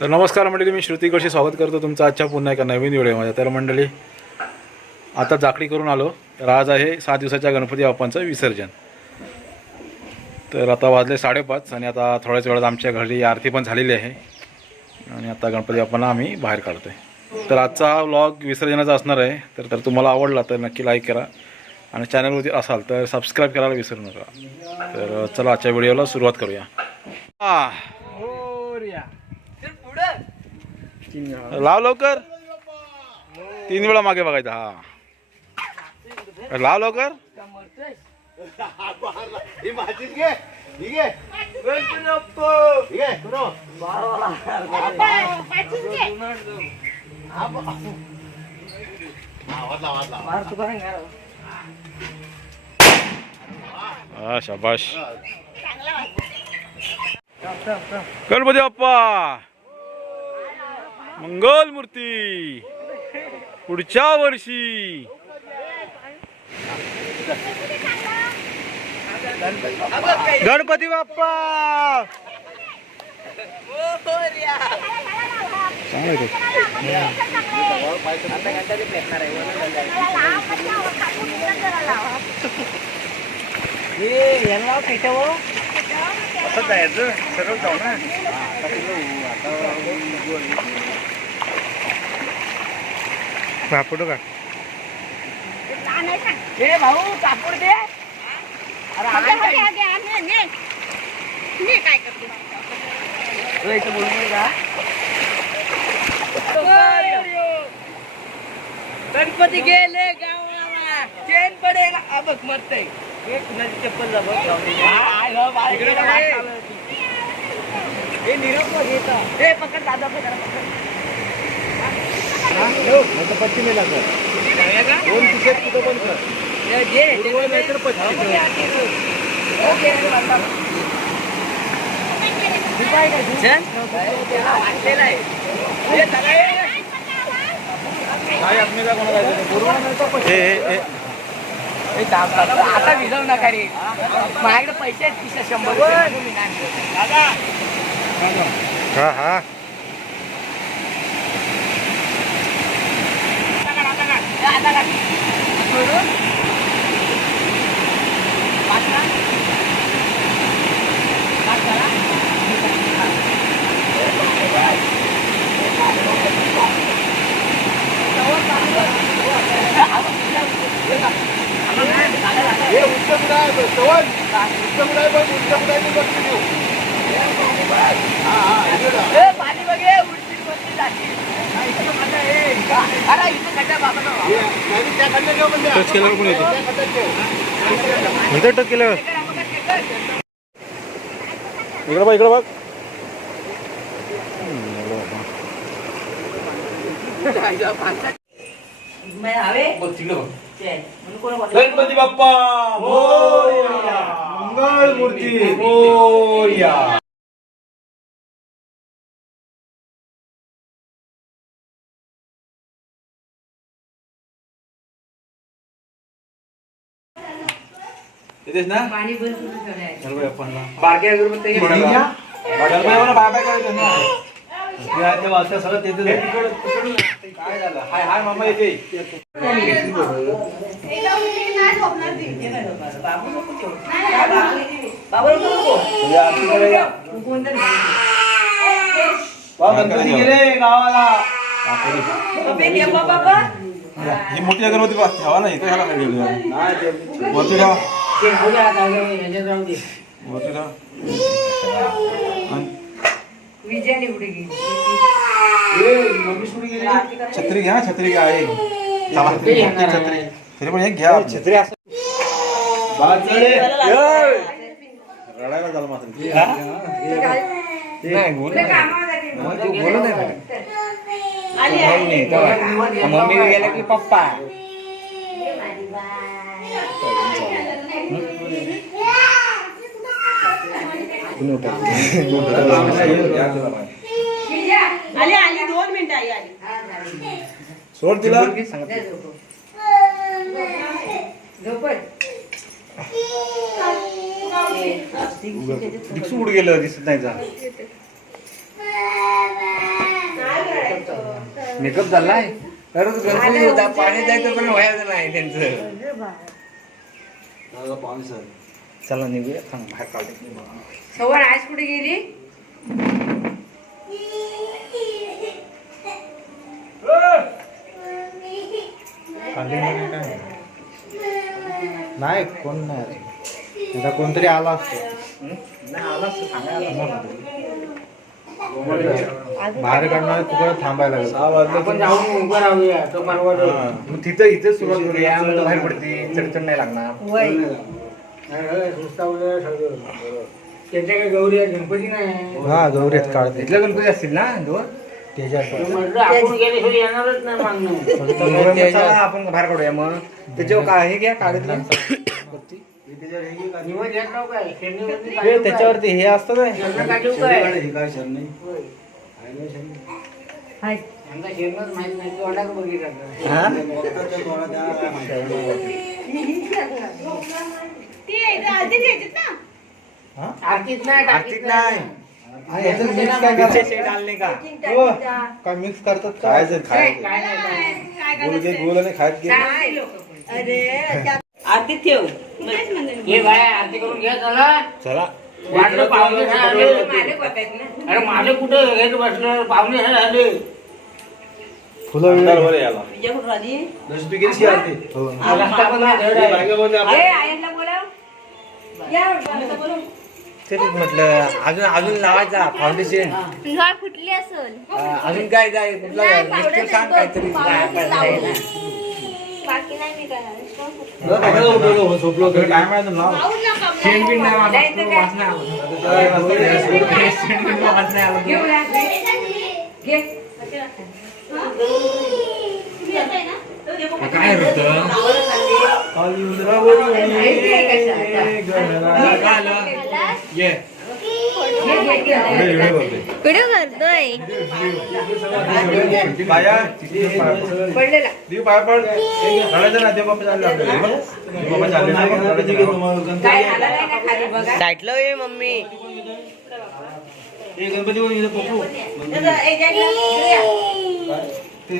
तर नमस्कार मंडळी मी श्रुती कशी स्वागत करतो तुमचं आजच्या पुन्हा एका नवीन व्हिडिओमध्ये. तर मंडळी आता जाकडी करून आलो तर आज आहे सात दिवसाच्या गणपती बाप्पांचं विसर्जन. तर आता वाजले साडेपाच आणि आता थोड्याच वेळात आमच्या घरी आरती पण झालेली आहे. आणि आता गणपती बाप्पांना आम्ही बाहेर काढतोय. तर आजचा हा व्लॉग विसर्जनाचा असणार आहे. तर तर तुम्हाला आवडला तर नक्की लाईक करा. आणि चॅनलवरती असाल तर सबस्क्राईब करायला विसरू नका. तर चला आजच्या व्हिडिओला सुरुवात करूया. हां. लाव लवकर. तीन वेळा मागे बघायचा हा. लाव लवकर. ही शाबाश. गणपती बाप्पा. मंगल मूर्ती. पुढच्या वर्षी. गणपती बाप्पा. आहे ते. असं जायचं सरळ जाऊ ना. बापुडो का? ए भाऊ कापड दे. अरे काय करते? गणपती गेले गावाला. चेन पडेगा अबक मरते एक कुणाची चप्पल जा बघ इकडे हे निरोप घेत. हे पकड दादा पकड. पश्चिमेला लागत दोन तिकीट कुठं पण कर. काय नाही तर आता विजव नका रे माझ्याकडे पैसे आहेत शंभर हा हा. आता का? सोडून? पाच ना? पाच करा. हे उत्तम राय चव्हाण उत्तम राय बघ उत्तम राय बघ देऊ हा हा पाणी बघे उडती उडती जाती. अरे इथं खड्डा बाबा हे, नाही, त्या खड्ड्यात ठेव म्हणजे. टच केल्यावर कोण येतं? त्या खड्ड्यात ठेव. म्हणतो टच केल्यावर इकडं बघ इकडं बघ हम्म, एवढं बाबा. गणपती बाप्पा मोरया मंगल मूर्ती मोरया येतेस ना? बाप्पांना बाय करायचं ना. सगळं काय झालं? हाय हाय मामा येते ही मोठी अगरबत्ती ठेवा ना इथे ह्याला काय गेली वरती ठेवा हो विजयाने पुढे गेली. छत्री घ्या छत्री घ्या आहे छत्री. तरी पण एक घ्या छत्री रडायला झालं मात्र मम्मी गेला की पप्पा आली आली दोन मिनिटं आई आली सोड तिला. कुठे गेलं दिसत नाही जा. मेकअप झालाय? तर गणपती होता पाणी जायचं पण व्हायचं नाही त्यांचं. चला निघूया थांब बाहेर काढू सवय आज कुठे गेली? नाही कोण नाही आता कोणतरी आला असतो. बाहेर काढणार तुकडं थांबायला लागेल. तिथं इथे सुरुवात करूया बाहेर पडते चढचढ नाही लागणार. त्यांच्या काही गौरी आहे, गणपती नाही हा गौरी आहेत काढते इथल्या गणपती असतील ना दोन त्याच्यात म्हटलं आपण गेल्याशिवाय येणारच नाही मागणं चला आपण बाहेर काढूया मग त्याच्यावर काय हे घ्या कागद घ्या निवड घ्या नाव काय शेंडीवरती हे काढू काय? त्याच्यावरती हे असतं काय काढू माहीत नाही तोंडात बघितलं हा? हा? आरतीत नाही आरतीत टाकीत नाही. नाही. आणि याच्यात mix काय करतात? डालणे का? हो. काय मिक्स करतात का? खायचं. काय नाही गोल घे गोल. आणि खात घे आरती ठेव. हे बाय आरती करून घ्या चला. चला. वाटलं पाहुणे आले. अरे माझे कुठे? घेत बसलं. पाहुणे आले. फुलं वेगळे. विजय कुठं आली? हो. रस्ता पण नाही धड आहे. ए आयनला तेच म्हटलं अजून अजून लावायचा फाउंडेशन फुटली असेल अजून काय काय कुठला नाही, मिस्टर powder सांग. काहीतरी काय. बाकी नाही मी करणार काय शेण नाही नाही तर? वाजणार. शेण वाजणार. घे. काय होत व्हिडिओ करतोय बाया, ये मम्मी ते- ते.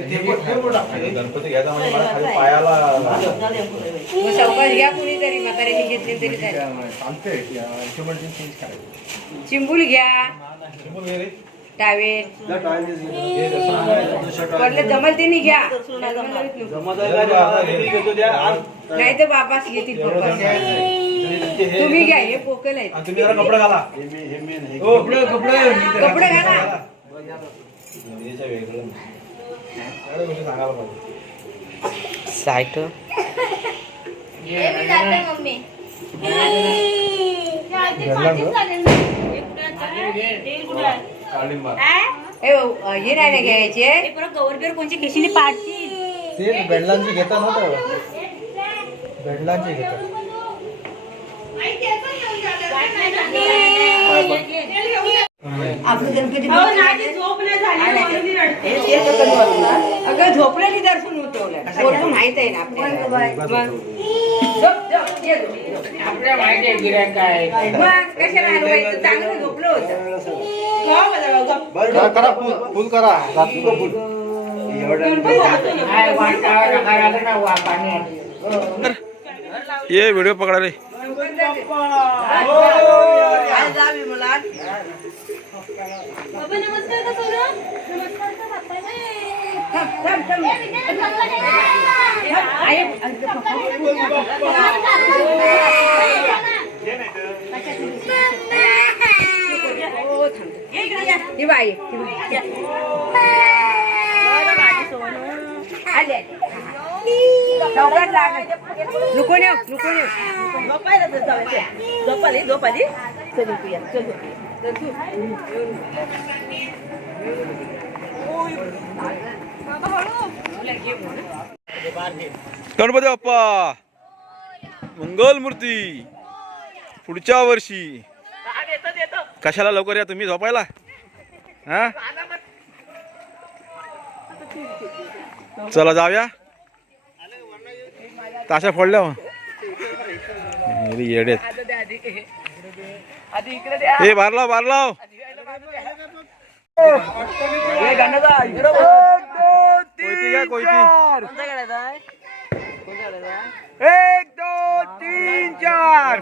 गणपती घ्यायचा म्हणजे मला खाली पायाला मग सावकाश घ्या कुणीतरी म्हाताऱ्याने घेतली तरी चेंज करायचं. चिंबूल घ्या. टावेल पडलं जमल ते नाही. घ्या. नाही. तर बाबाच घेतील पप्पा तुम्ही घ्या. हे पोकल आहेत. आणि तुम्ही जरा कपडे घाला. हो. कपडे कपडे कपडे घाला. याच्या वेगळं. एवढ्या गोष्टी सांगायला पाहिजे. साईट ए, मी जाते मम्मी. चालते, चालते, चालेल. हे हे नाही ना घ्यायचे परत गवर बिवर कोणची खिशीने पाडतील ते बेडलांची घेता नव्हतं बेडलांची घेतात आपलं गणपती हे वाजणार? अगं झोपलेली दर्शन उठवलं माहीत आहे ना आपल्याला. माहिती आहे काय कशाला चांगलं झोपलं होतं. करा फुल करा. ये व्हिडिओ पकडा रे. नमस्कार का सोनू नमस्कार का बाप्पा हो. ही बाई, ही बाई. आली. लवकर लाग. नको नेऊ, नको नेऊ. झोपाली झोपाली चल उठूया, चल. गणपती बाप्पा. मंगल मूर्ती. पुढच्या वर्षी. कशाला लवकर या तुम्ही? झोपायला? हा? चला जाऊया. ताशा फोडल्या हे भारलाव भारलाव एक तीन चार.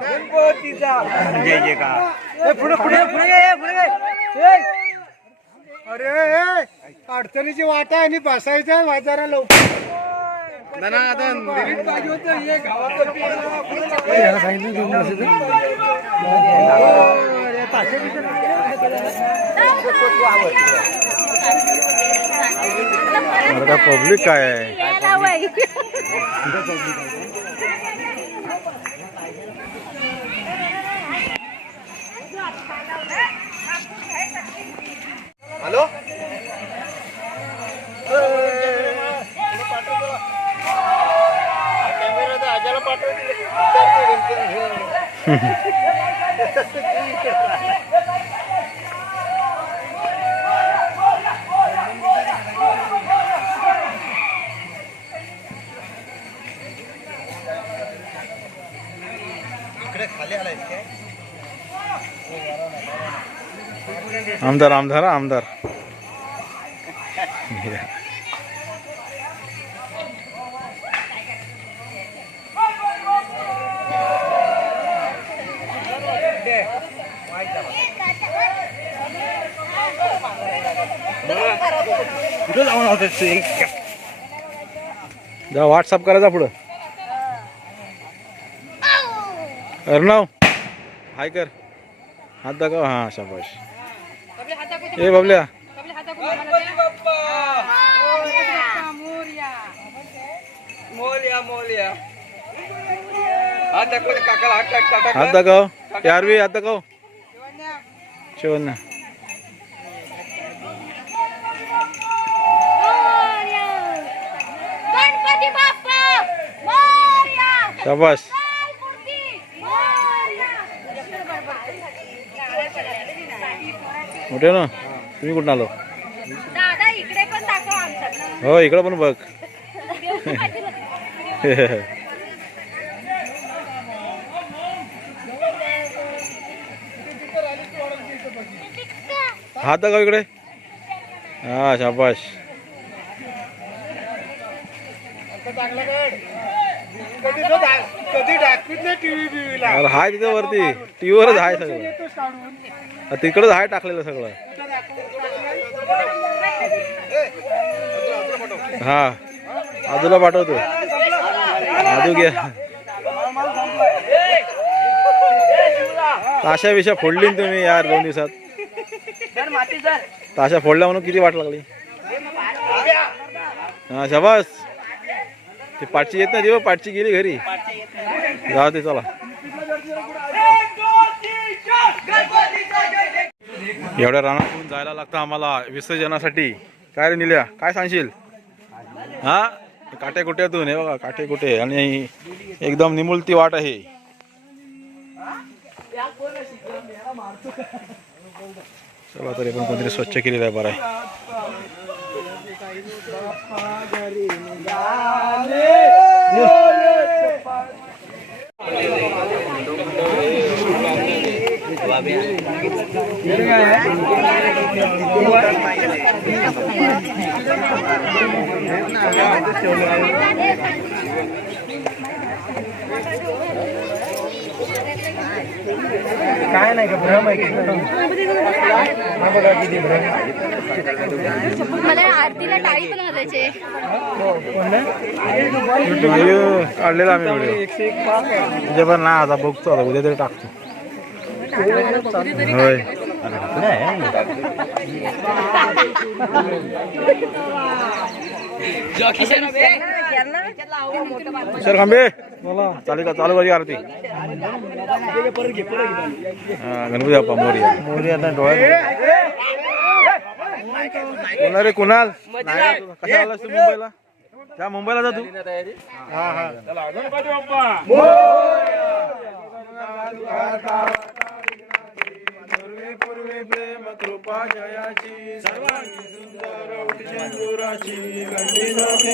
जय का पुढे पुढे पुढे पुढे अरे अडचणीची वाट आहे आणि बसायचं वाजारा लवकर. पाहिजे होतं. काय पब्लिक काय आहे यायला वय. आमदार आमदार आमदार. जा व्हॉट्सअप करायचा पुढं. अर्णव हाय कर. हात दाखव. हां शाबाश. ए बाबल्या. हात दाखव. ते काकाला हात दाखव. शिवण्या. मोठे ना? तुम्ही कुठून आलो? दादा इकडे पण दाखव आमच्यात हो इकडं पण बघ. हात दाखव इकडे. हा शाबाश अरे हाय तिथं वरती. टीव्हीवरच आहे सगळं. तिकडंच आहे टाकलेलं सगळं. हा. आजूला पाठवतो. आजू घ्या ताशा फोडली ना तुम्ही यार दोन दिवसात. ताशा फोडल्या म्हणून किती वाट लागली? हा शबास. ते पाठची येत नाही हो, पाठची गेली घरी. जाऊ ते चला. एवढ्या रानातून जायला लागतं आम्हाला विसर्जनासाठी. काय रे निल्या? काय सांगशील? हा? काटे कुट्यातून हे बघा काटे कुठे आणि एकदम निमुळती वाट आहे. चला तरी पण कोणतरी स्वच्छ केलेलं आहे बरं आहे. काय नाही का भ्रम आहे की? हा बघा किती भ्रम मला आरतीला टाळी पण वाजायचे व्हिडिओ काढलेला आम्ही व्हिडिओ तुझ्या पण ना आता बघतो आता उद्या तरी टाकतो. होय. सर खांबे बोला चालेल का चालू करी आरती गणपती बाप्पा मोर्या मोर्या आता डोळ्यात कोणा रे कुणाल. कशाला आलास तू मुंबईला त्या मुंबईला जा तू हा हा पूर्वी प्रेम कृपा जयाची सर्वांगी सुंदर उठचंदुराची कंठीसाठी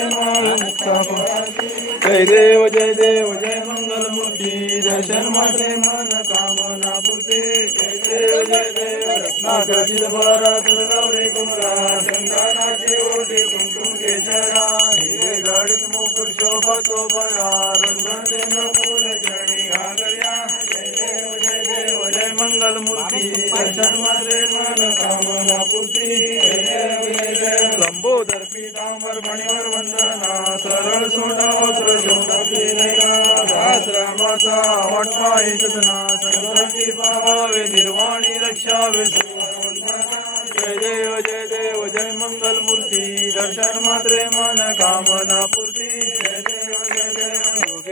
जय देव जय देव जय मंगल मूर्ती दर्शन माझे मन कामना पुरते. जय देव जय देव रत्नाकरची भरा गौरी कुमरा चंदनाची ओटी कुमकुम केशरा हिरे गाडीत मुकुट शोभतो बरा रंगण फुल जणी घागरी मंगल मूर्ती दर्शन मात्रे मन कामना पूर्ती. लंबोदर पीतांबर मणिवर वंदना सरळ सोडा वस्त्र रामाचा वाटवा एकजना निर्वाणी रक्षावे जय देव जय देव जय मंगल मूर्ती दर्शन मात्रे मन कामना पूर्ती. जय देव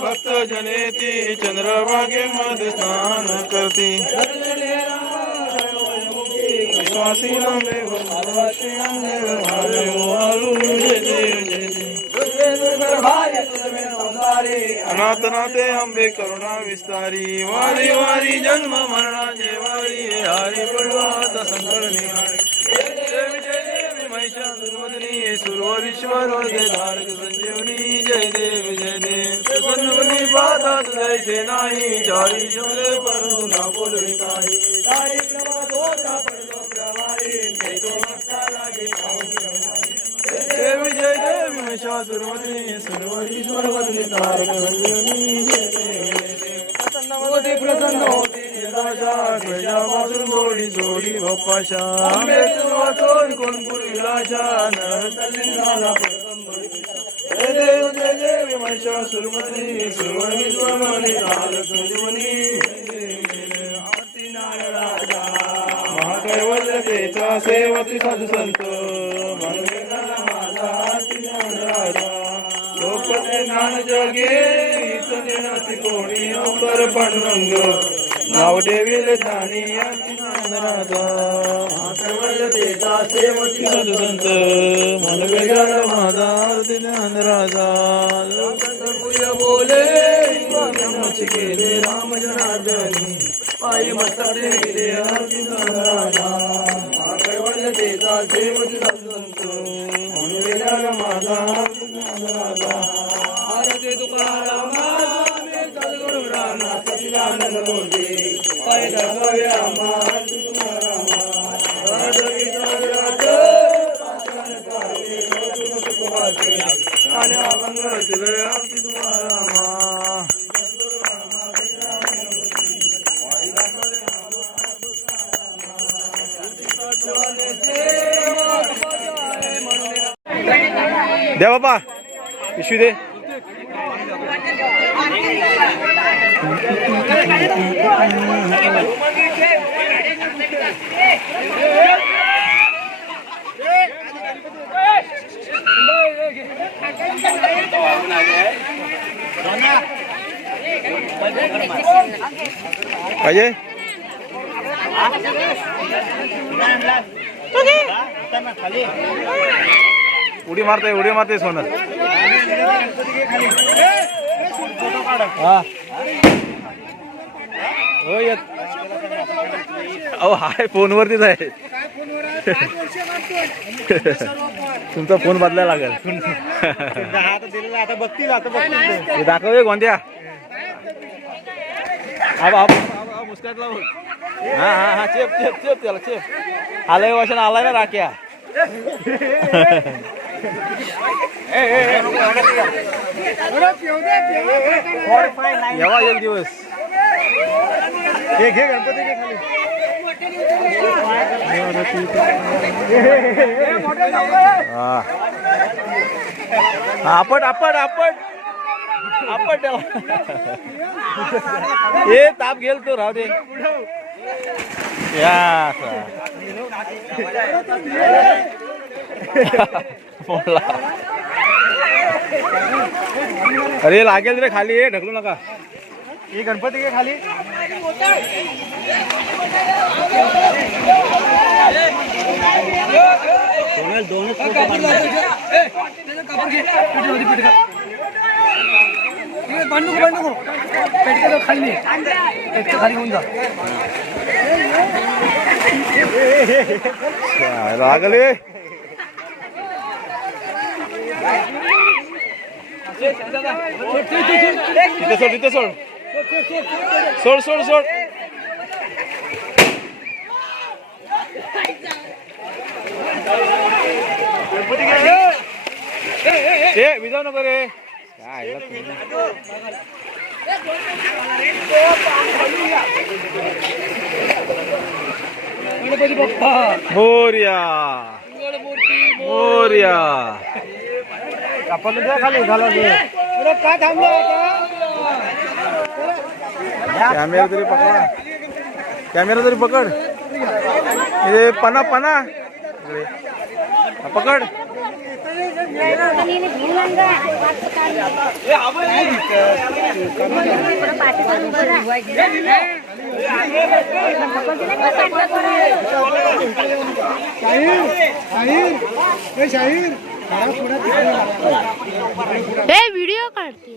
भक्त जनेती चंद्रभागेमध्ये स्नान करते. विश्वासी नामे अनाथ नाते अंबे करुणा विस्तारी. वारी वारी जन्म मरणाचे वारी. हरी पडवा संकट निवारी महिषासुरमर्दिनी सुरवरीश्वर जय धारक संजीवनी जय देव जय देव प्रसन्नवनी पादात जैसे नाही चारी शोले परंतु ना बोलवे काही कार्यक्रमात होता पडलो प्रवाही भेटो भक्ता लागे देव जय देव महिषासुरमर्दिनी सुरवरीश्वर वंदे धारक संजीवनी जय देव जय देव होते प्रसन्न होते निर्दाशा प्रजापासून जोडी जोडी कोण कोण पुरविलाशा नरतलिंगाला जय देव जय देव महिषा सुरमती सुरवणीश्वरमणी काल संजीवनी आरती नारायण राजा देव महाकैवल्यतेचा सेवती साधू संत. माझा आरती राजा लोकते ज्ञान जगे कोणी अंबर पांडुरंग. नाव देवील जाणी आरती नारायण राजा संत मनवेदाना माझा आरती ज्ञान राजा लोकपूय बोले ब्रह्मची केले राम जनार्दनी पायी मस्तक देविले आरती ज्ञान राजा महाकैवल्यतेचा सेवती साधू संत मनवेदाना माझा आरती ज्ञान राजा आरती तुकाराम नामे सद्गुरु रामा सचिदानंद मूर्ती पाय धर्मवे Rama Kale alınır dibe altı. De baba. İşi şey de. पाहिजे उडी मारते उडी मारते सोनं. हा. हो येत. अहो हाय फोनवरतीच आहे. तुमचा फोन बदलायला लागेल. हे दाखव मुस्काटला बघ. हा हा हा चेप चेप चेप त्याला चेप. आलंय वाशन आलाय ना राख्या. येवा एक दिवस. घे घे गणपती घे खाली आपण आपण आपट आपण आपट ए ताप गेल तो राहू दे. या अरे लागेल रे खाली ढकलू नका. हे गणपती घे. खाली ए भांडू भांडू पेटका खाली नाही पेटका खाली होऊन जा. लागले तिथे सोड तिथे सोड. सोड सोड सोड. ए विजाव नको रे काय गणपती बाप्पा. मोर्या. मोर्या. आपण खाली अरे काय थांबलो? कॅमेरा तरी पकड. कॅमेरा तरी पकड. हे पना पना. पकड. व्हिडिओ काढते.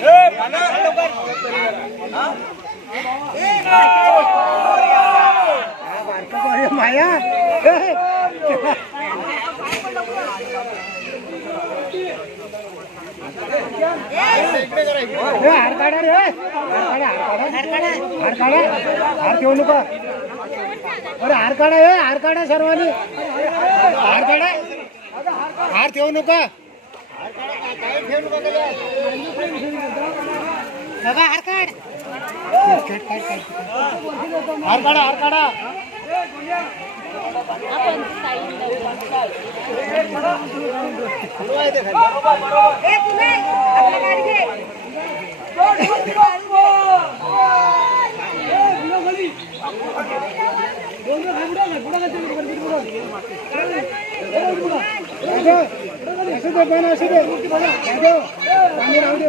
Hey, mana? माया हार काढा रे हार काढा हार काढा हार काढा हार ठेवू नका अरे हार काढा हे हार काढा सर्वांनी हार काढा हार ठेवू नका बघा हार काढ. हार काढा हार काढा असू दे पण असू दे पाणी राहू दे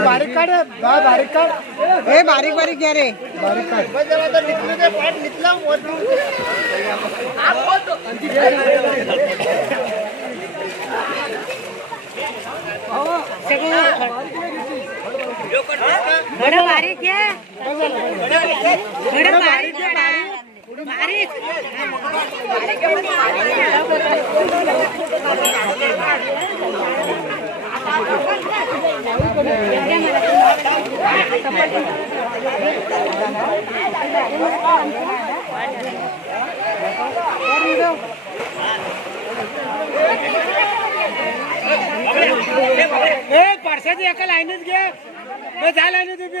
बारीक काढ बारीक काढ हे बारीक बारीक घ्या रे बारीक काढ थोडं बारीक घ्या बारीक घ्या बारीक ए पार्साची एका लाईनच घे ए, जा लाईनीत उभी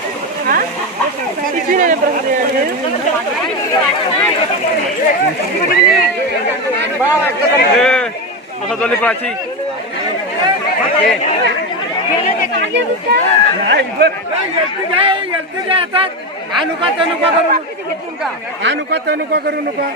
चालली प्राची हा नुका तर नुका करू हा नुका तर नुका करू नका